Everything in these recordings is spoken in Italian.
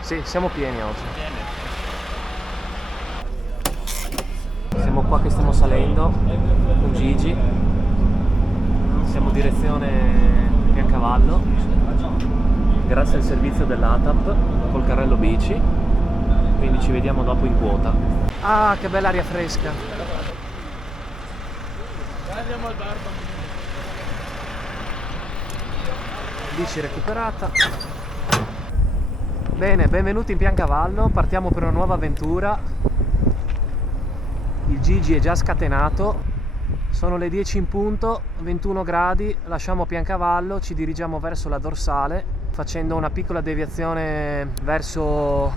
Sì, siamo pieni oggi. Siamo qua che stiamo salendo con Gigi. Siamo direzione Biancavallo, grazie al servizio dell'ATAP col carrello bici. Quindi ci vediamo dopo in quota. Ah, che bella aria fresca. Andiamo al bar. Bici recuperata. Bene, benvenuti in Biancavallo, partiamo per una nuova avventura. Il Gigi è già scatenato, sono le 10 in punto, 21 gradi, lasciamo Biancavallo, ci dirigiamo verso la dorsale facendo una piccola deviazione verso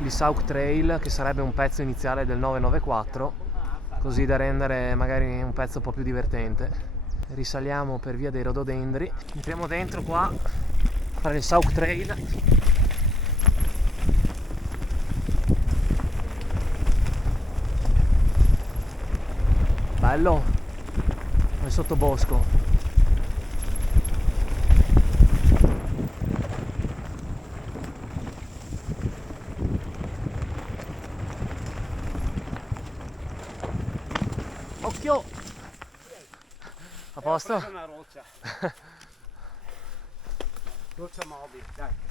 il South Trail, che sarebbe un pezzo iniziale del 994, così da rendere magari un pezzo un po' più divertente. Risaliamo per via dei rododendri, entriamo dentro qua a fare il South Trail. Bello, è sottobosco. Occhio! A posto? Ho preso una roccia. Roccia mobile, dai.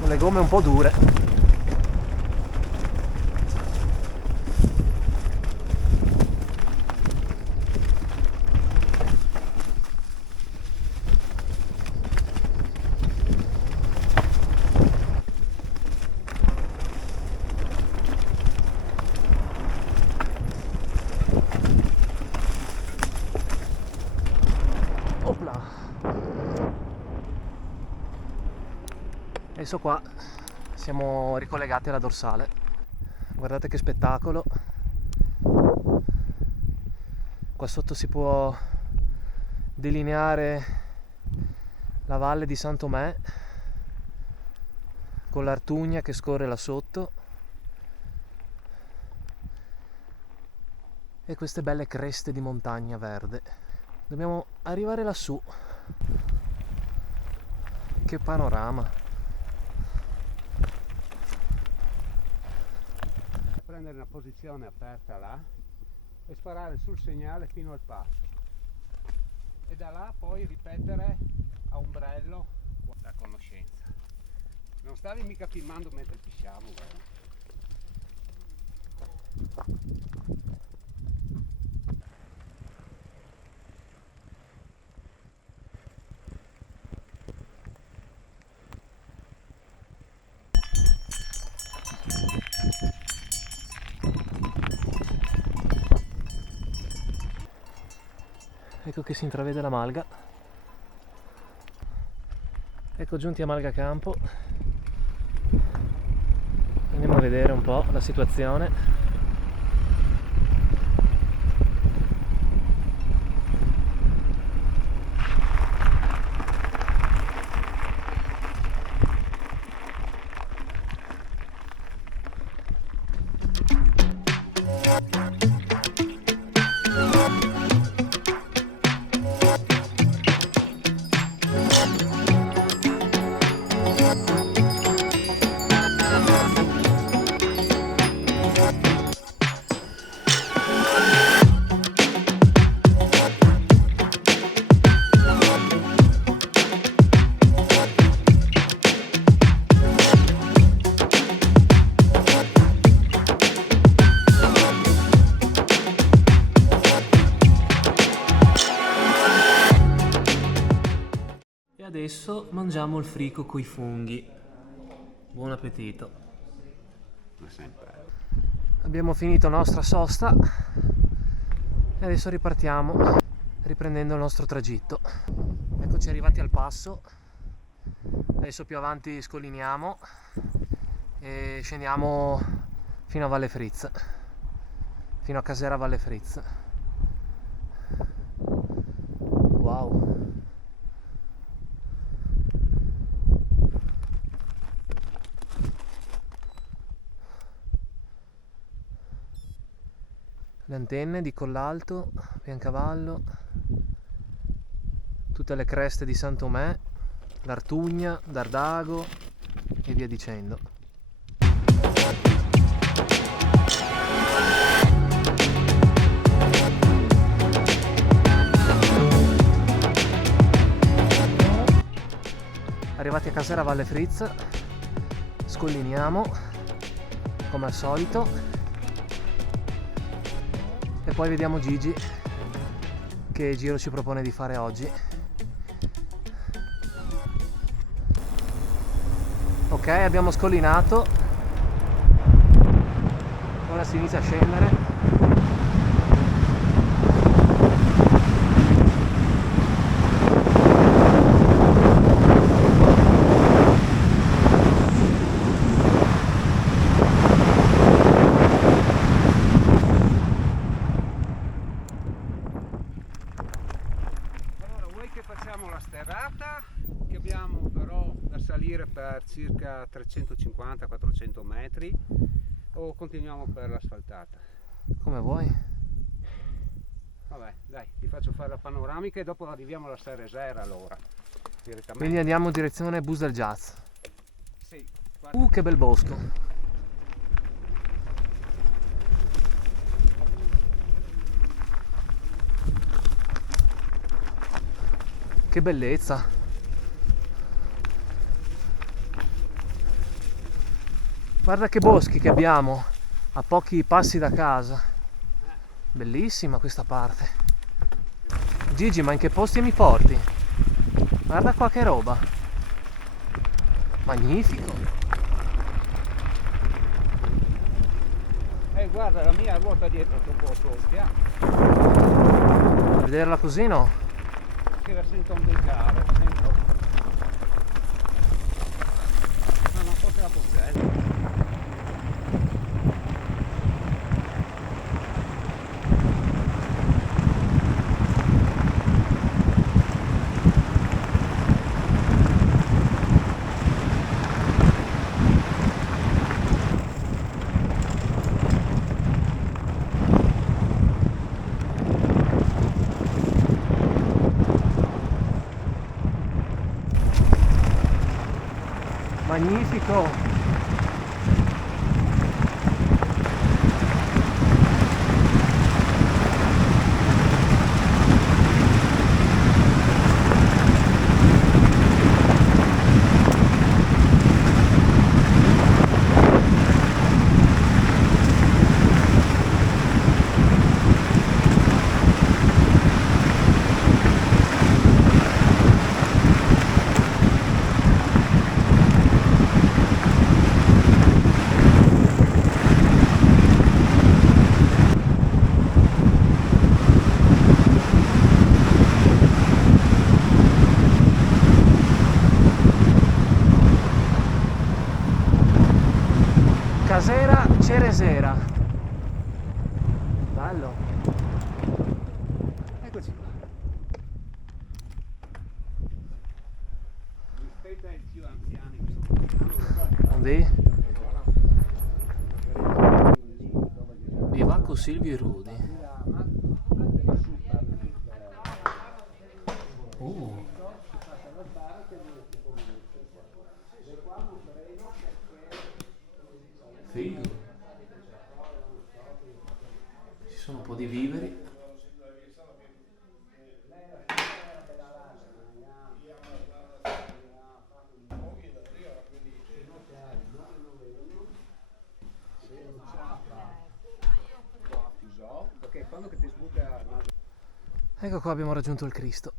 Con le gomme un po' dure. Opla. Adesso qua siamo ricollegati alla dorsale. Guardate che spettacolo. Qua sotto si può delineare la valle di San Tomé con l'Artugna che scorre là sotto e queste belle creste di montagna verde. Dobbiamo arrivare lassù. Che panorama. Prendere una posizione aperta là e sparare sul segnale fino al passo. E da là poi ripetere a ombrello la conoscenza. Non stavi mica filmando mentre pisciavo, vero? Ecco che si intravede la malga. Ecco giunti a Malga Campo. Andiamo a vedere un po' la situazione. Adesso mangiamo il frico coi funghi. Buon appetito. Ma sempre. Abbiamo finito la nostra sosta e adesso ripartiamo riprendendo il nostro tragitto. Eccoci arrivati al passo. Adesso più avanti scolliniamo e scendiamo fino a Valle Fritz, fino a Casera Valle Fritz. Wow. le antenne di Collalto, Biancavallo, tutte le creste di San Tomé, l'Artugna, Dardago e via dicendo. Arrivati a Casera Valle Frizz, scolliniamo come al solito e poi vediamo Gigi che giro ci propone di fare oggi. Ok, abbiamo scollinato, ora si inizia a scendere. Facciamo la sterrata che abbiamo però da salire per circa 350-400 metri o continuiamo per l'asfaltata? Come vuoi. Vabbè, dai, ti faccio fare la panoramica e dopo arriviamo alla Ceresera allora direttamente. Quindi andiamo in direzione Bus del Jazz. Sì, Che bel bosco. Che bellezza. Guarda che boschi che abbiamo a pochi passi da casa. Bellissima questa parte. Gigi, ma in che posti mi porti? Guarda qua che roba. Magnifico. guarda, la mia ruota dietro è troppo doppia. A vederla così no? Che la sento ondeggiare, la sento. No, non fosse la Pozzella. Magnifico! Casera Ceresera. Bello. Eccoci qua. Rispetto ai più anziani Onde? Bivacco Silvio e Rudi. Figo. Ci sono un po' di viveri. Ecco qua, abbiamo raggiunto il Cristo.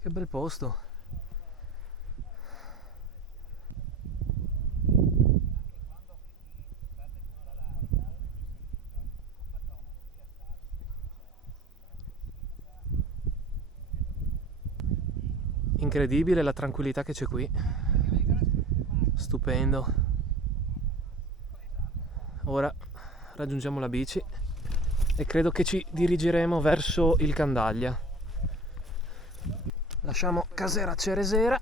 Che bel posto. Incredibile la tranquillità che c'è qui. Stupendo. Ora raggiungiamo la bici e credo che ci dirigeremo verso il Candaglia. Lasciamo Casera Ceresera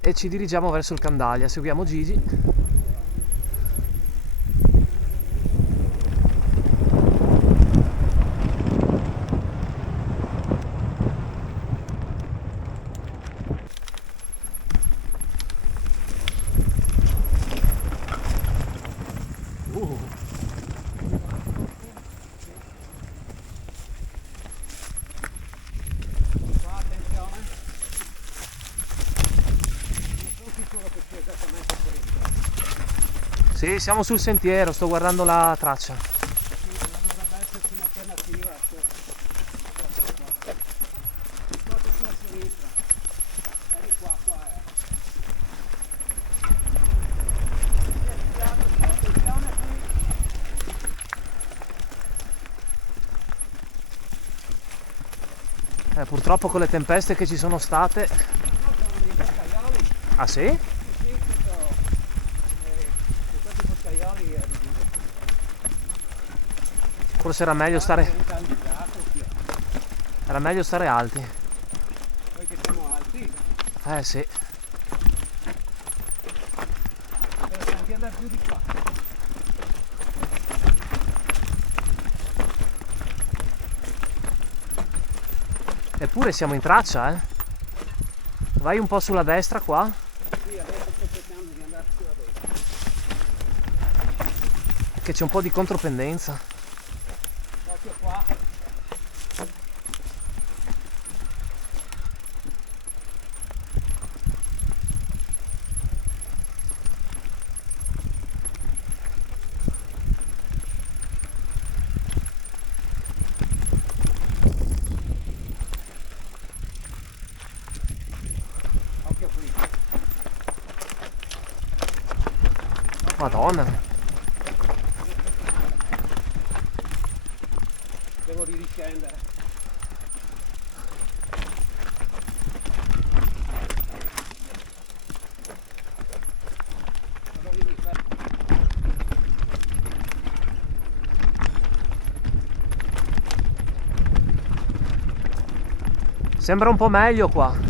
e ci dirigiamo verso il Candaglia. Seguiamo Gigi. Sì, siamo sul sentiero, sto guardando la traccia. Dovrebbe esserci un'alternativa. Sposta sulla sinistra. Di qua è. Attenzione qui. Purtroppo con le tempeste che ci sono state. No, sono dei boscaioli. Ah sì? Sì, questi boscaioli Forse era meglio stare alti. Noi che siamo alti, Sì. però anche andare più di qua. Eppure siamo in traccia, eh. Vai un po' sulla destra qua. Sì, adesso sto cercando di andare sulla destra. Che c'è un po' di contropendenza. Proprio qua. Occhio qui. Madonna. Devo ridiscendere. Vado via di qua. Sembra un po' meglio qua.